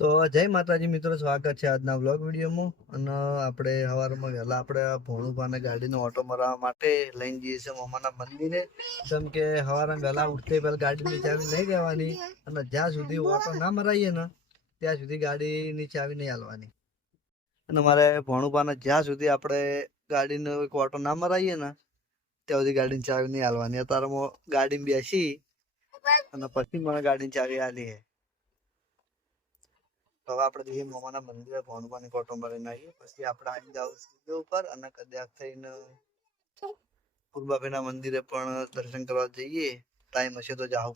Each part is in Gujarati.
તો જય માતાજી મિત્રો, સ્વાગત છે આજના વ્લોગ વિડીયોમાં. અને આપણે સવારમાં વહેલા આપણે ભોણુભાને ગાડીનો ઓટો મરાવવા માટે લઈને જઈએ છીએ મામાના મંદિરે. જેમ કે સવારમાં વહેલા ઉઠતે પહેલા ગાડીની ચાવી નહીં લેવાની, અને જ્યાં સુધી ઓટો ના મરાવીએ ને ત્યાં સુધી ગાડીની ચાવી નહીં હાલવાની. અને મારે ભોણુભાને જ્યાં સુધી આપણે ગાડીનો એક ઓટો ના મરાવીએ ને ત્યાં સુધી ગાડીની ચાવી નહીં હાલવાની. અત્યારે ગાડીમાં બેસી અને પછી મને ગાડીની ચાવી હાલી છે. હવે આપણે જઈએ મામાના મંદિરે ભોણવાની કોટો મારીને આવીએ, પછી આપણે આવી જાવ સ્ટુડિયો ઉપર અને કદાચ થઈને પૂર્વાભાઈના મંદિરે પણ દર્શન કરવા જઈએ. ટાઈમ હશે તો જાવ.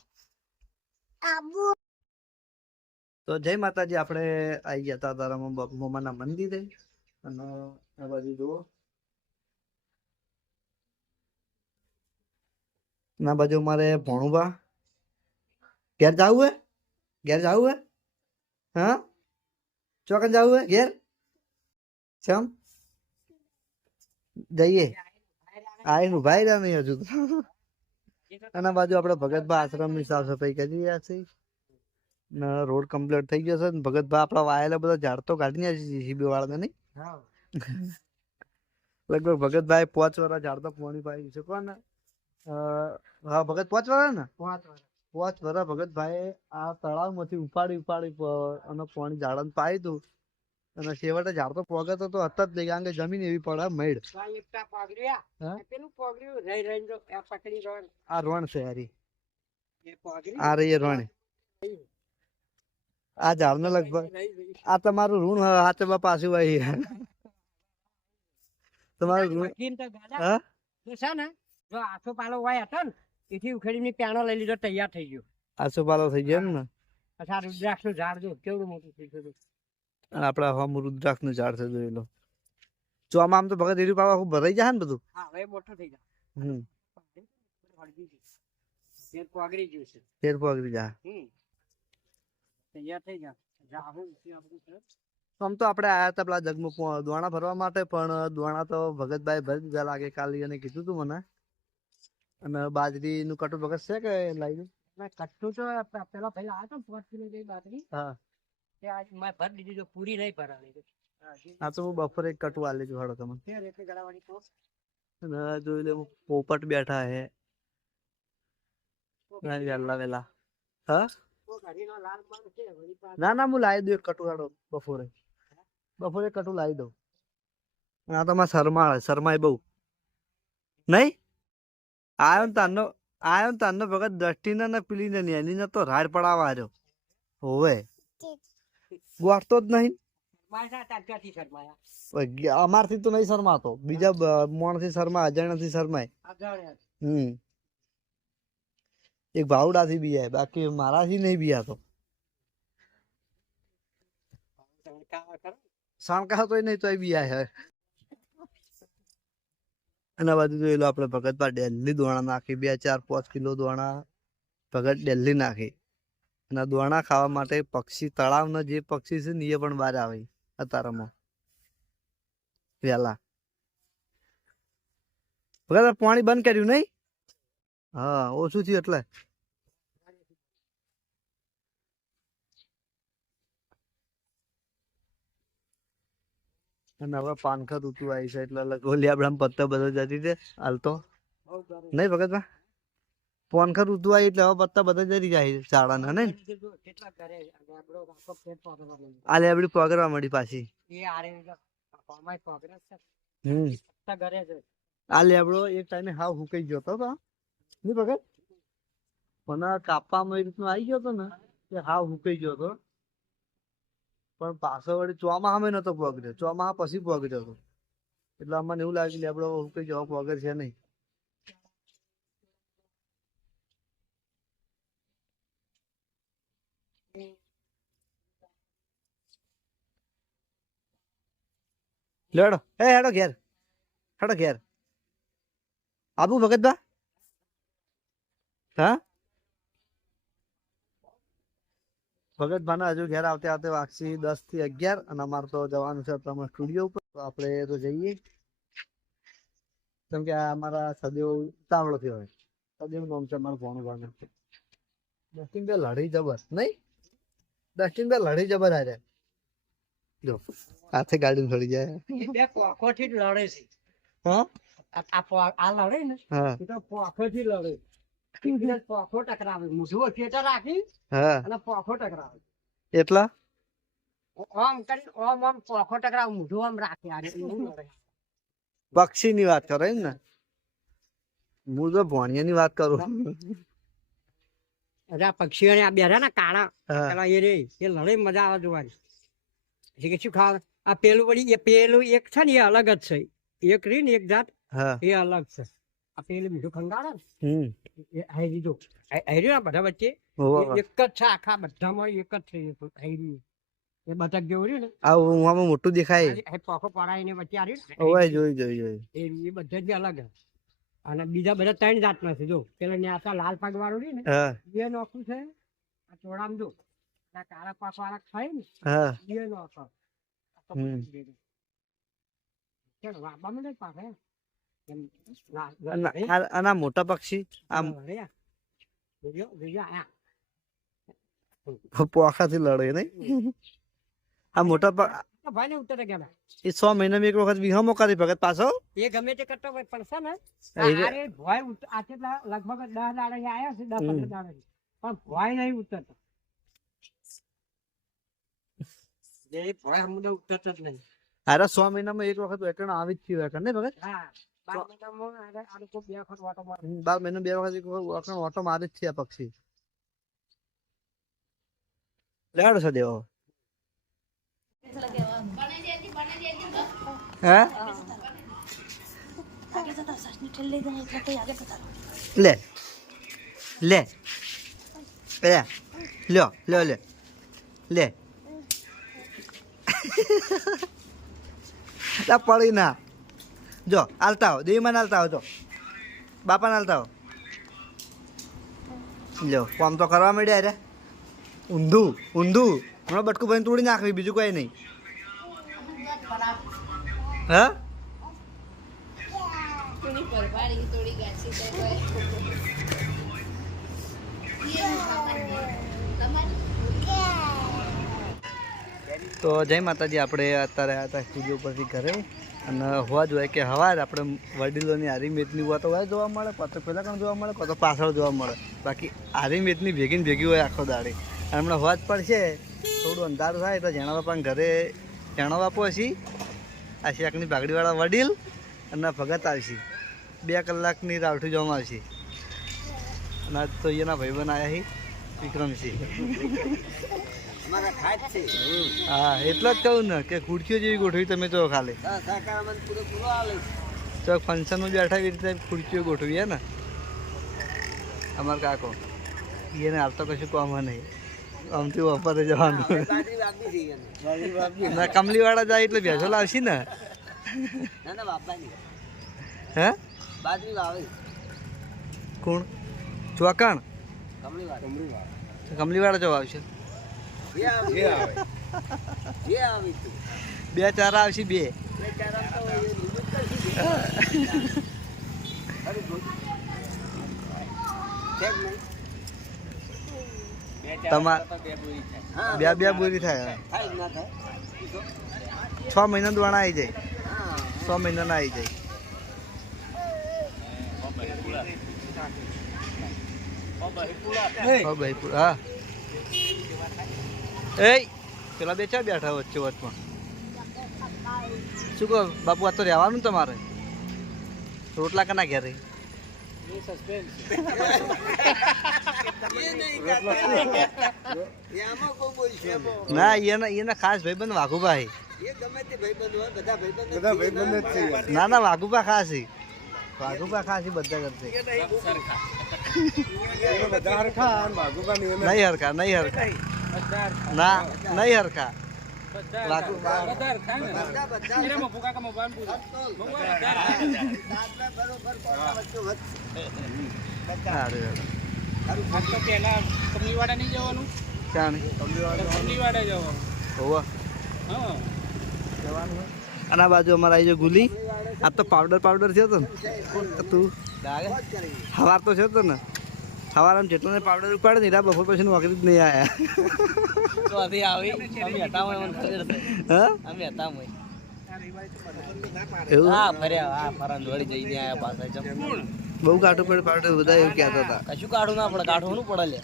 તો જય માતાજી, આપણે આવી ગયા હતા તારા મામાના મંદિરે. અને આ બાજુ જુઓ, ના બાજુ મારે ભોણુભા ઘેર જવું હે, ઘેર જવું હે. હા, ચોકન જવું હે ઘેર. ચમ જઈએ આવીને ભાઈ રહ્યા નહીં હજુ તો. આના બાજુ આપણે ભગતભા આશ્રમની સાફ સફાઈ કરી રહ્યા છે ને રોડ કમ્પ્લીટ થઈ ગયો છે ને ભગતભા આપણા વાયેલા બધા ઝાડ તો કાઢી નાખી જીસીબી વાળાને નહીં. લગભગ ભગતભાઈ 5 વર્ષ ઝાડ તો પોણી પાઈ છે. કોણ? હા, ભગત 5 વર્ષ ને 5 વર્ષ ભગતભાઈ આ તળાવમાંથી ઉપાડી અને પોણી ઝાડ પાઈ હતું. અને છેવટે ઝાડ તો પોગતો તો હતા જ નહીં, કારણ કે જમીન એવી પડે મેડ. આ રોણ છે હારી, આ રહી રોણ. આ ઝાડ ને લગભગ આ તમારું ઋણ હાથે પાછું આવી તમારું ઋણ. હા, જો આસો પાલો હોય હતો ને એથી ઉખેડીને પ્યાણો લઈ લીધો, તૈયાર થઈ ગયો. આસો પાલો થઈ ગયો ને. આ રુદ્રાક્ષ નું ઝાડ જો કેવડું મોટું થઈ ગયું. આપડા હમ રુદ્રાક્ષ નું ઝાડ છે જોઈ લો. ચોમાં આમ તો ભગત એરી પાવા ખૂબ ભરાઈ જાય ને બધું. હા, હવે મોટો થઈ જાય. ફેર પોગરી ગયું છે. ફેર પોગરી જાય. તૈયાર થઈ જાય. આમ તો આપણે આયા હતા પેલા જગમાં દોણા ભરવા માટે, પણ દોણા તો ભગતભાઈ ભરી દીધા લાગે. કાલે એને કીધું તું મને. અને બાજરી નું કટુ ભગત છે કે લાવી કટ્ટું તો પેલા પહેલા આવ્યો 5 કિલો જેવી બાજરી. હા, આજ મેં ભરી દીધી, જો પૂરી નહીં ભરાણી. હા તો હું બપોરે એક કટુ આલી છું. હાડો તમને એટલે ગળાવાની તો જોઈ લે. પોપટ બેઠા હે વેલા વેલા. હા, ના ના, હું લાવી દઉં એક કટુ. હાડો બપોરે કટુ લાવી દઉં. આ તો માં શરમાય બહુ નહીં. આયો ને તારનો ભગત દ્રષ્ટિને ને પેલી ને એની ને તો રાડ પડાવવા આવ્યો. હોવે ગોઠતો જ નહીં. અમારથી તો નહીં શરમાતો, બીજા મોણ થી શરમાય, અજાણ્યા થી શરમાય. એક ભાવડા થી બીયાય, બાકી મારાથી નહીં બીયાતો. સણકા તો નહીં તો બીયાય. એના બાજુ જોઈ લો, આપણે ભગતભા ડેલી દોણા નાખી, 2, 4, 5 કિલો દોણા ભગત ડેલી નાખી. અને દોણા ખાવા માટે પક્ષી, તળાવના જે પક્ષી છે ને એ પણ બહાર આવે અત્યારમાં વેલા. ભગત પાણી બંધ કર્યું નહીં? હા, ઓછું થયું એટલે. અને હવે પાનખર ઋતુ આવી છે એટલે ગોલી આપડા પત્તા બધા જતી છે હાલ તો નહીં ભગતભા. પાનખર ઋતુ આવી એટલે હવે પત્તા બધા જતી જાય શાળાના ને. આ લેબડી પકડવા મળી પાછી. આ લેબડો એક ટાઈમે હાવ હુકાઈ ગયો હતો નહીં ભગત, પણ કાપવામાં એ રીતનું આવી ગયો હતો ને એ હાવ હુકાઈ ગયો હતો. પણ પાછો વળી ચોમાહામાં નતો પગડ્યો, ચોમાહા પછી પગડ્યો હતો. એટલે અમને એવું લાગ્યું લેબડો હુકાઈ ગયો, પગડ છે નહીં. લેડો હેડો ઘેર, હેડો ઘેર. આબુ ભગતભા? હા, ભગતભાને હજુ ઘેર આવતે આવતે વાગશી 10 થી 11. અને અમારે તો જવાનું છે તમારા સ્ટુડિયો ઉપર. તો આપણે તો જઈએ, કેમ કે આ અમારા સદેવ તાવડો થયો હોય. સદેવ નામ છે અમારા ભોણુભાને. લડી જબર નહીં. ડસ્ટિંગ બે લડી જબર આરે જો હાથે ગાડી છોડી જાય એ બે પોખોથી જ લડે છે. હા આ લડે ને હા એ તો પોખોથી લડે. એકબીજાને પોખો ટકરાવે, મૂઢું થિયેટર રાખી હા અને પોખો ટકરાવે. એટલા આમ કરી આમ પોખો ટકરાવે, મૂઢું આમ રાખે. આ રીતે એવું લડે. પક્ષી ની વાત કરો એમ ને હું તો ભોણિયા ની વાત કરું અરે આ પક્ષીઓને આ બેઠા ને કાળા હા પેલા એ રે એ લડે મજા આવે જોવાની. પછી કે શું ખાવ આ પેલું વળી એ પેલું એક છે ને એ અલગ જ છે. એક રી ને એક જાત હા એ અલગ છે. આ પેલું મીઠું ખંગાળે ને હમ એ હારી જો હારી ના બધા વચ્ચે હોવે. એ એક જ છે. આખા બધામાં એક જ છે. એ હારી એ બતક જેવું રહ્યું ને આ ઊંઘમાં મોટું દેખાય આ પોખો પરાઈને વચ્ચે આ રહ્યું ને ઓય જોઈ જોઈ જોઈ એ બધા જ અલગ છે. અને બીજા બધા ત્રણ જાતના છે. જો પેલા ન્યાસા લાલ પાગ વાળું રહ્યું ને હા એ નોખું છે. આ ચોડામ જો આ કાળા પાક વાળા ખાય ને હા એ નોખો. હમ. ચાલ વાપા મને પાકે એમ અને આ મોટા પક્ષી આમ પોખાથી લડે નહીં આ મોટા ભાઈ ને ઉતરે ગયા એ 6 મહિનામાં એક વખત વિહમો કરી ભગત પાછો એ ગમે તે કરતો હોય પણ છે ને એ રે- અરે ભોય આજે લગભગ 10 દાડા આવ્યા છે 10-15 દાડા પણ ભોય નહીં ઉતરતો. એ ભોય હમણાં ઉતરતો જ નહીં. અરે 6 મહિનામાં એક વખત વેટણ આવી જ થયું વેટણ ને ભગત હા 12 મહિનામાં આ લોકો 2 વખત વાટો મારે. 12 મહિના 2 વખત એક વખત વેટણ ઓટો મારી જ છે આ પક્ષી લેડો છે દેવો હે લે લે લે લ્યો લ્યો લે લે લા પડી ના જો આલતા હો દેવીમાં આલતા હો જો બાપાને આલતા હો લ્યો કામ તો કરવા માંડ્યા રે ઊંધું ઊંધું હમણાં બટકું ભાઈ તોડી નાખવી બીજું કઈ નહીં હા તો જય માતાજી આપણે અત્યારે આવ્યા હતા સ્ટુડિયો પરથી ઘરે અને હોવા જોઈએ કે હવાર આપણે વડીલોની હારી મેચની હોય તો હોય જોવા મળે કતો પહેલાં પણ જોવા મળે કતો પાછળ જોવા મળે બાકી હારી મેચની ભેગી ને ભેગી હોય આખો દાડે અને હમણાં હોવા જ પડશે થોડું અંધારું થાય તો જેણા બાપા ઘરે જેણો બાપો હશી આ શાકની ભાગડીવાળા વડીલ અને ભગત આવશે 2 કલાકની રાવઠી જોવામાં આવશે અને આજ તો એના ભાઈબંધ આવ્યા છે વિક્રમસિંહ હા એટલે જ કહું ને કે ખુરશીઓ જેવી ગોઠવી તમે તો ખાલી તો ફંક્શનમાં બેઠા એવી રીતે ખુરશીઓ ગોઠવી હે ને અમાર કાકો એને હાલ તો કશું કામ નહીં આમથી વાપરે જવાનું ના કમલીવાળા જાય એટલે ભેંસો લાવશી ને હે કોણ ચોકણ કમલીવાળા જવા આવશે 2 ચાર આવશે 2 તમાર બે બોરી થાય 6 મહિના દોણા આવી જાય 6 મહિના ના આવી જાય હા એ પેલા બે ચા બેઠા વચ્ચે વચમાં શું કહો બાપુ આ તો રહેવાનું તમારે રોટલા કના ઘેર રહી ના એના ખાસ ભાઈબંધ વાઘુભાઈ ના ના વાઘુભા ખાસ વાઘુભા ખાસ બધા કરશે નહીં હરખા નહીં હરખા ના નહીં હરખા અને આ બાજુ અમારે આવી ગુલી આ તો પાવડર થયો હતો ને તું હવાર તો છે તો ને સવારમાં જેટલો પાવડર ઉપાડે ને એના બપોર પછી નોકરી જ નહીં આયા તો અભી આવી અમે હતા મને ખબર છે હા અમે હતા મય એવું હા ફર્યા હા ફરાન વળી જઈને આયા પાછા જમ બહુ કાઢું પડે પાવડર બધા એવું કહેતા હતા કશું કાઢું ના પડે કાઢવાનું પડે લે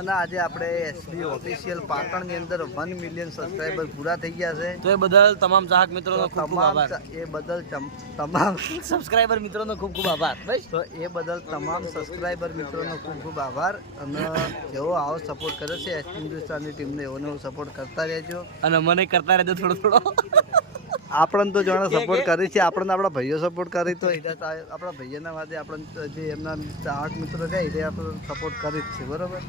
અને આજે આપણે એસબી ઓફિશિયલ પાટણની અંદર 1 મિલિયન સબસ્ક્રાઇબર પૂરા થઈ ગયા છે તો એ બદલ તમામ ચાહક મિત્રોનો ખૂબ ખૂબ તમામ આભાર એ બદલ તમામ સબસ્ક્રાઇબર મિત્રોનો ખૂબ ખૂબ આભાર બસ તો એ બદલ તમામ સબસ્ક્રાઇબર મિત્રોનો ખૂબ ખૂબ આભાર અને જેવો આવો સપોર્ટ કરે છે એસપી હિન્દુસ્તાનની ટીમને એવો સપોર્ટ કરતા રહેજો અને મને કરતા રહેજો થોડો થોડો આપણને તો જાણે સપોર્ટ કરી છે આપણને આપણા ભાઈઓ સપોર્ટ કરી તો આપણા ભાઈઓના વાદે આપણને જે એમના ચાહક મિત્રો છે એ આપણે સપોર્ટ કરી જ છે બરોબર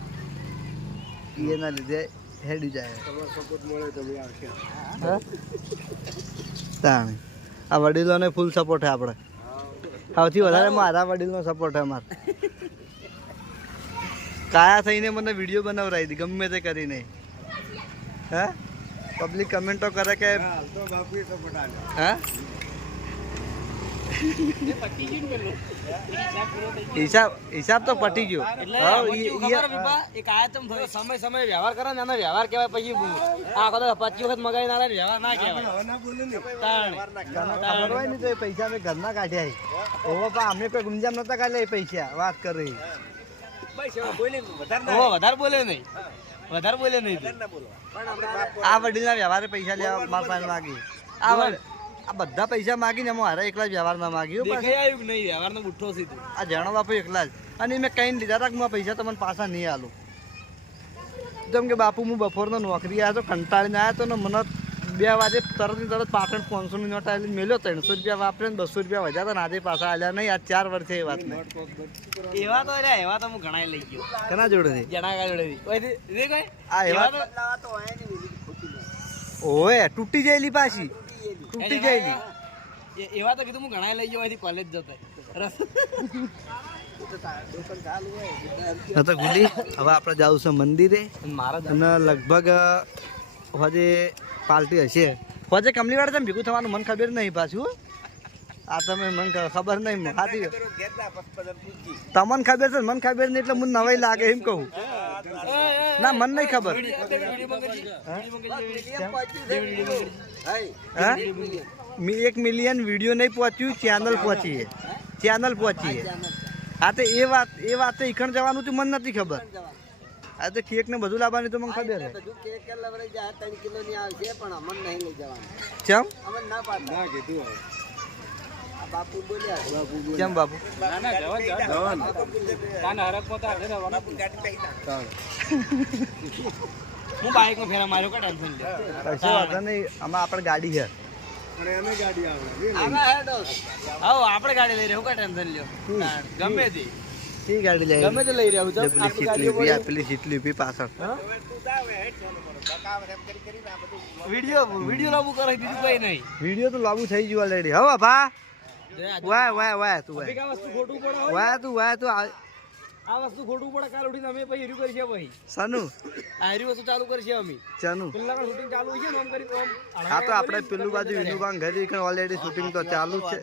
એના લીધે હેડી જાય સપોર્ટ મળે તો તાણે આ વડીલોને ફૂલ સપોર્ટ છે આપણે સૌથી વધારે મારા વડીલનો સપોર્ટ છે અમારે કાયા થઈને મને વિડીયો બનાવરાવી હતી ગમે તે કરીને હે પબ્લિક કમેન્ટો કરે કે હા હિસાબ તો પટી ગયો એક આયતમ થયો સમય સમય વ્યવહાર કરે ને આનો વ્યવહાર કહેવાય પછી આ વખત 25 વખત મગાવી ના વ્યવહાર ના કહેવાય ખબર હોય ને તો એ પૈસા અમે ઘરના કાઢ્યા ઓવો પણ અમે કોઈ ગુંજામ નતા કાઢ્યા એ પૈસા વાત કરી વધારે બોલે નહીં આ વડીલના વ્યવહારે પૈસા લેવા મારા પાસે માગી આ બધા પૈસા માગીને મારા એકલા જ વ્યવહાર ના માગ્યો દેખાઈ આવ્યું કે નહીં વ્યવહાર નો બુઠ્ઠો સીધું આ જાણો બાપુ એકલા જ અને મેં કઈ લીધા હતા કે હું આ પૈસા તમને પાછા નહીં આલું જેમ કે બાપુ હું બપોરનો નોકરી આવ્યો તો કંટાળીને આવ્યો તો ને મને 2 વાગે તરત પાટણ 500 ની નોટ આવેલી મેલ્યો 300 રૂપિયા વાપરે ને 200 રૂપિયા વધ્યા હતા ને આજે પાછા આલ્યા નહીં આ 4 વર્ષે એ વાત નહીં એવા તો હું ઘણા લઈ ગયો કેના જોડે છે જણા જોડે આ એવા ઓએ તૂટી ગયેલી પાછી તૂટી ગયેલી એવા તો કીધું હું ઘણા લઈ ગયો કોલેજ જતો તો ગુડી હવે આપણે જાવ છે મંદિરે મારા અને લગભગ હજે પાર્ટી હશે હજે કમલીવાડા તમે ભેગું થવાનું મને ખબર નહીં પાછું આ તમે મને ખબર નહીં સાચી તમને ખબર છે મને ખબર નહીં એટલે મને નવાઈ લાગે એમ કહું ના મને નહીં ખબર 1 મિલિયન વિડીયો નહીં પહોંચ્યું ચેનલ પહોંચી હા તો એ વાત તો ઈખણ જવાનું હતું મને નથી ખબર આ તો કેક ને બધું લાવવાની તો મને ખબર છે ચમ કેમ બાપુ હું બાઈક માં ફેરા માર્યો કા ટેન્શન લે કશો વાંધો નહીં આમાં આપણે ગાડી છે આવો આપણે ગાડી લઈ રહ્યો કા ટેન્શન લ્યો ગમે તે કઈ ગાડી લઈ ગમે તે લઈ રહ્યો છું પેલી સીટલી ઉભી પાછળ વિડિયો લાવવું કરે બીજું કઈ નહીં વિડીયો તો લાગુ થઈ ગયું ઓલરેડી હવે ભા વાય તું વસ્તુ ખોટું પડે વાય તું આ વસ્તુ ખોટું પડે કાલ ઉઠીને અમે પછી હેર્યું કરશે ભાઈ સનુ આ હેર્યું વસ્તુ ચાલુ કરશે અમે ચાનુ પેલા શૂટિંગ ચાલુ છે ને આમ કરી હા તો આપણે પેલું બાજુ વિનુબાંગ ઘરે ઓલરેડી શૂટિંગ તો ચાલુ જ છે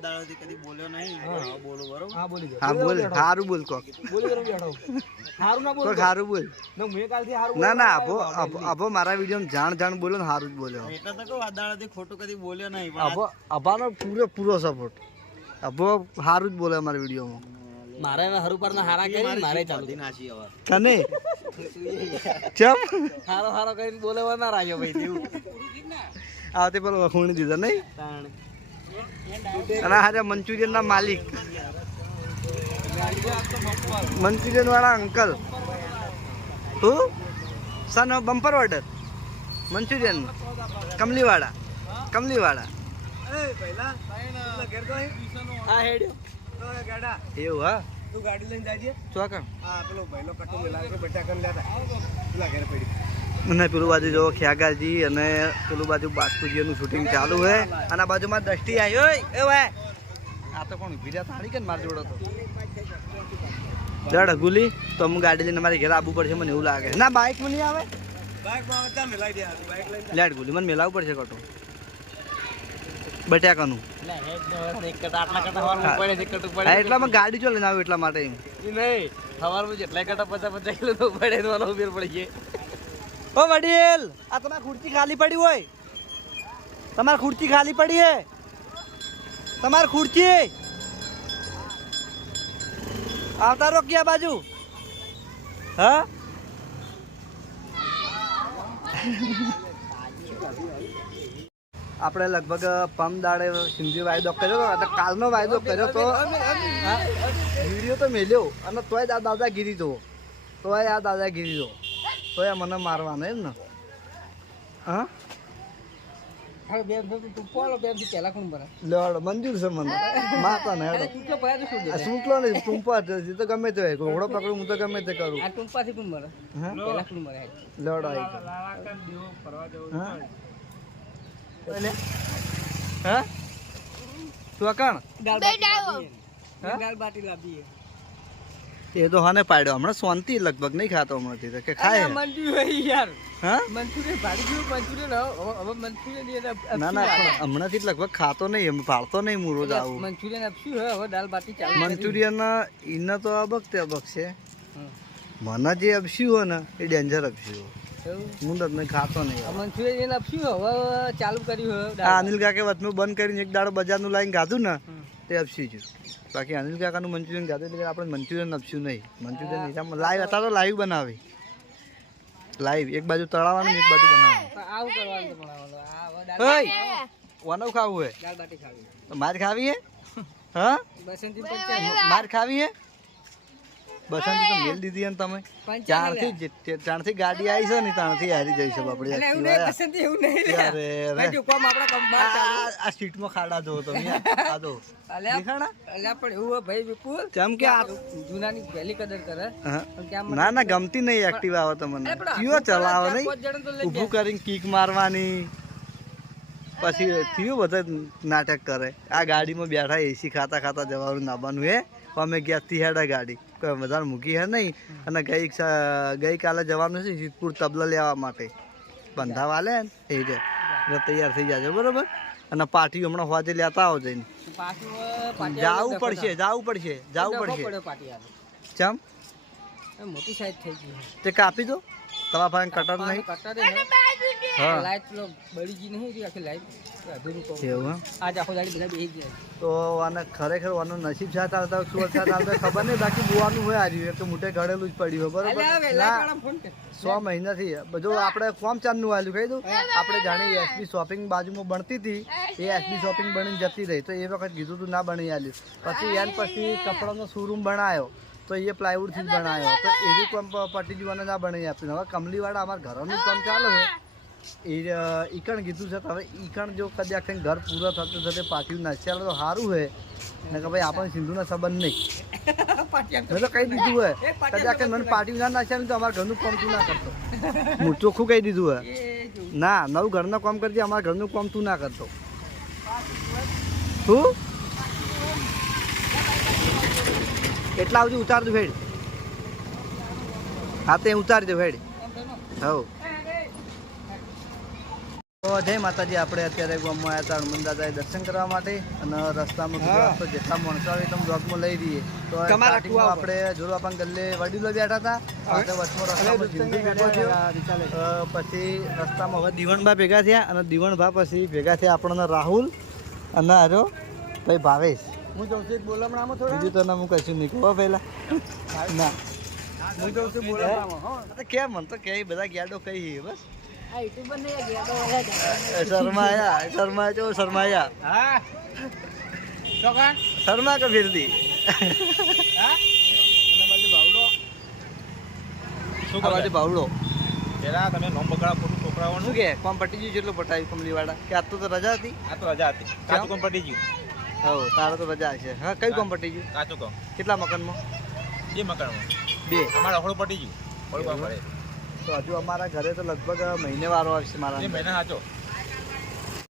હા બોલ હારું બોલ કોક હારું ના બોલ કોક હારું બોલ મેં કાલથી હારું ના ના અભો મારા વિડીયો જાણ બોલ્યો ને હારું જ બોલ્યો એટલે તો કહું આદાળાથી ખોટું કદી બોલ્યો નહીં અભાનો પૂરો સપોર્ટ અભો હારું જ બોલે અમારા વિડીયોમાં મારે હવે હરુ પર ના હારા કરી મારે ચાલુ નાસી હવે કને ચમ હારો કરીને બોલેવા ના રાખ્યો ભાઈ તેવું આવતે પેલો વખોણી દીધા નહીં અને હારે મંચુરિયન ના માલિક મંચુરિયન વાળા અંકલ હું સન બમ્પર ઓર્ડર મંચુરિયન કમલીવાડા હા હેડ્યો એવું હા તું ગાડી લઈને જાજે ચોકણ હા પેલો ભાઈનો કટો મિલાવે કે બેટા કન લેતા પેલા ઘરે પડી અને પેલું બાજુ જો ખ્યાગાજી અને પેલું બાજુ બાસ્કુજીનું શૂટિંગ ચાલુ હે અને આ બાજુમાં દષ્ટી આવી એ ભાઈ આ તો કોણ ઉભી રહ્યા તારી કે માર જોડો તો જડ ગુલી તો હું ગાડી લઈને મારી ઘરે આવવું પડશે મને એવું લાગે ના બાઇકમાં નહીં આવે બાઈક માં આવતા મિલાઈ દે બાઈક લઈને લેટ ગુલી મને મેલાવવું પડશે કટો બટાકાનું એટલે હેડ ને એક કટા આટલા કટા હવારમાં પડે છે, એક કટું પડે હા એટલામાં ગાડી ચો લઈને આવ્યું એટલા માટે એમ. ઈ નહીં હવારમાં જેટલા કટા 50 કિલો તો પડે તો વાલો ફેર પડી ગયે. ઓ વડીલ આ તમારી ખુરચી ખાલી પડી હોય, તમારી ખુરચી ખાલી પડી હે, તમારી ખુરચી આવતા રો ક્યાં બાજુ? હા આપણે લગભગ પમ દાડે સિંધી વાયદો કર્યો હતો, કાલનો વાયદો કર્યો તો વિડીયો તો મેલ્યો અને તોય આ દાદાગીરી જો, તોય આ દાદાગીરી જો, તોય મને મારવાનો એમ ને. હા હવે બે તું પોલો બે પહેલા કોણ ભરે લેવાડો મંજૂર છે મને, માતા ને હેડો ટૂંકો ભરે તો શું દે? આ સૂંટલો નહીં ટૂંપા જ તો ગમે તે હોય, ઘોડો પકડું હું તો ગમે તે કરું. આ ટૂંપાથી કોણ ભરે? હા પહેલા કોણ ભરે? લેવાડો આવી હા હા તું કણ દાલ બાટી લાવીએ. એ તો હાને પાડ્યો હમણાં શાંતિ લગભગ નહીં ખાતો હમણાંથી તો કે ખાય હે. મંચુરિયન યાર, હા મંચુરિયન ભાડી ગયું મંચુરિયન. હવે મંચુરિયન ના ના પણ હમણાંથી જ લગભગ ખાતો નહીં, એમ પાડતો નહીં હું રોજ આવું. મંચુરિયન આપશું હે, હવે દાલ બાટી ચાલુ. મંચુરિયન એને તો અબકતે અબકશે, મને જે અપસ્યું હોય ને એ ડેન્જર અપસ્યું, હું તો નહીં ખાતો નહીં. મંચુરિયન આપશું હવે ચાલુ કર્યું હે. આ અનિલ કાકે વચમાં બંધ કરીને એક દાડો બજારનું લાઈને ગાધું ને તે અપસી ગયું. બાકી અનિલ કાકાનું મંચુરિયન ગાધું એટલે આપણે મંચુરિયન અપસ્યું નહીં. મંચુરિયન લાઈવ અત્યારે તો લાઈવ બનાવી, લાઈવ એક બાજુ તળાવવાનું એક બાજુ બનાવવાનું. આવું કરવાનું બનાવવાનું. આ હવે દાલ ઓય વાનવ ખાવું હે, દાલ બાટી ખાવી. તો માર ખાવી હે? હા બસંતી માર ખાવી હે? બસંતી તો મેલ દીધી હે ને તમે ત્યાંથી ગાડી આવી છે ને ત્યાંથી હારી જઈશું આપણે. એવું નહીં બસંતી, એવું નહીં લે. અરે ભાઈ જો કોમ આપણા કામ બહાર ચાલુ. આ સીટમાં ખાડા જો તમે આ દો અલ્યા દેખાણા? અલ્યા પણ એવું હે ભાઈ વિપુલ, કેમ કે આ જૂનાની પહેલી કદર કરે. હા. પણ કેમ ના ના ગમતી નહીં એક્ટિવા આવે તમને, કયો ચલાવે નહીં પાંચ જણ તો લઈ ઊભું કરીને કિક મારવાની, પછી કયું બધા નાટક કરે. આ ગાડીમાં બેઠા એસી ખાતા ખાતા જવાનું નાવાનું હે, અમે ગેસથી હેડા ગાડી કોઈ વધારે મૂકી હે નહીં. અને ગઈકાલે જવાનું છે સિદ્ધપુર તબલા લેવા માટે, બંધાવા લે ને એ રીતે તૈયાર થઈ જાજો બરોબર. અને પાટી હમણાં હોજે લેતા આવો જઈને. પાછું જાવું પડશે જવું પડશે જવું પડશે. પાટી આવે. ચમ મોટી સાઈઝ થઈ ગઈ. તે કાપી દો તમારા પાસે કટર નહીં. કટરે હા લાઈટ પેલો બળી ગઈ નહીં રહી આખી લાઈટ. અધૂરું કહું. એવું એમ? આજ આખો દાડી બધા બેસી ગયા. તો આને ખરેખર આનું નસીબ સાથે આવતા શું સાથે આવતા ખબર નહીં, બાકી બોવાનું હોય આ રહ્યું કે મોટે ઘડેલું જ પડ્યું હોય બરોબર. અલ્યા ના વેલા ફોન કર. 100 મહિનાથી બધું આપણે કોમ ચાંદનું આલ્યું કહી દઉં. આપણે જાણી એસબી શોપિંગ બાજુમાં બનતી હતી, એ એસબી શોપિંગ બનીને જતી રહી, તો એ વખત કીધું તું ના બની આલ્યું. પછી એને પછી કપડાનો શોરૂમ બનાવ્યો તો એ પ્લાયવુડથી જ બનાવ્યો, તો એવી કામ પટી જીવાને ના બનાવી આપ્યું. હવે કમલીવાળા અમારા ઘરોનું કામ ચાલે હોય એ ઈકણ કીધું છે. હવે ઈકણ જો કદાચ કંઈ ઘર પૂરો થતું થતે પાટિયું નાખ્યા તો સારું હોય ને કે ભાઈ આપણને સિંધુના સંબંધ નહીં. મેં તો કહી દીધું હોય કદાચ મને પાટિયું ના નાખ્યા તો અમારા ઘરનું કામ તું ના કરતો. હું ચોખ્ખું કહી દીધું હોય, ના નવું ઘરનું કામ કરજે, અમારા ઘરનું કામ તું ના કરતો. શું એટલા સુધી ઉતાર દઉં ભેડ? હા તે ઉતારી દો ભેડ. હવ તો જય માતાજી. આપણે અત્યારે ગામમાં આવ્યા હતા હનુમાન દાદાએ દર્શન કરવા માટે, અને રસ્તામાં તો જેટલા માણસો આવે તમે બ્લોગમાં લઈ રહીએ. તો સ્ટાર્ટિંગમાં આપણે જોરવાપા ગલ્લે વડીલો બેઠા હતા, વચમાં રસ્તામાં જિંદગી બેઠો થયો, પછી રસ્તામાં હવે દીવણભા ભેગા થયા, અને દીવણભા પછી ભેગા થયા આપણને રાહુલ અને હારો ભાઈ ભાવેશ. હું જઉં છું બોલામણામાં થોડું, બીજું તને હું કશું નહીં કહો પહેલા. ના હું જઉં છું બોલામણામાં. કેમ મને તો કે બધા ગેડો કઈ બસ શર્માયા જો શર્માયા. હા ચોકા શર્મા કે ફિરદી શું કહેવાય ભાવડો પેલા તમે નોમ બગાડા ખોટું છોકરાઓનું શું કે કોમ પટી ગયું જેટલું પટાવ્યું કમલીવાળા કે આજ તો રજા હતી? આ તો રજા હતી. કાચું કામ પટી ગયું. હવ તારે તો રજા છે. હા કયું કામ પટી ગયું? કાચું કામ કેટલા મકાનમાં? એ મકાનમાં 2. અમારા હળું પટી ગયું. હળું કામ કરે તો હજુ અમારા ઘરે તો લગભગ મહિને વારો આવશે મારા. એ મહિના સાચો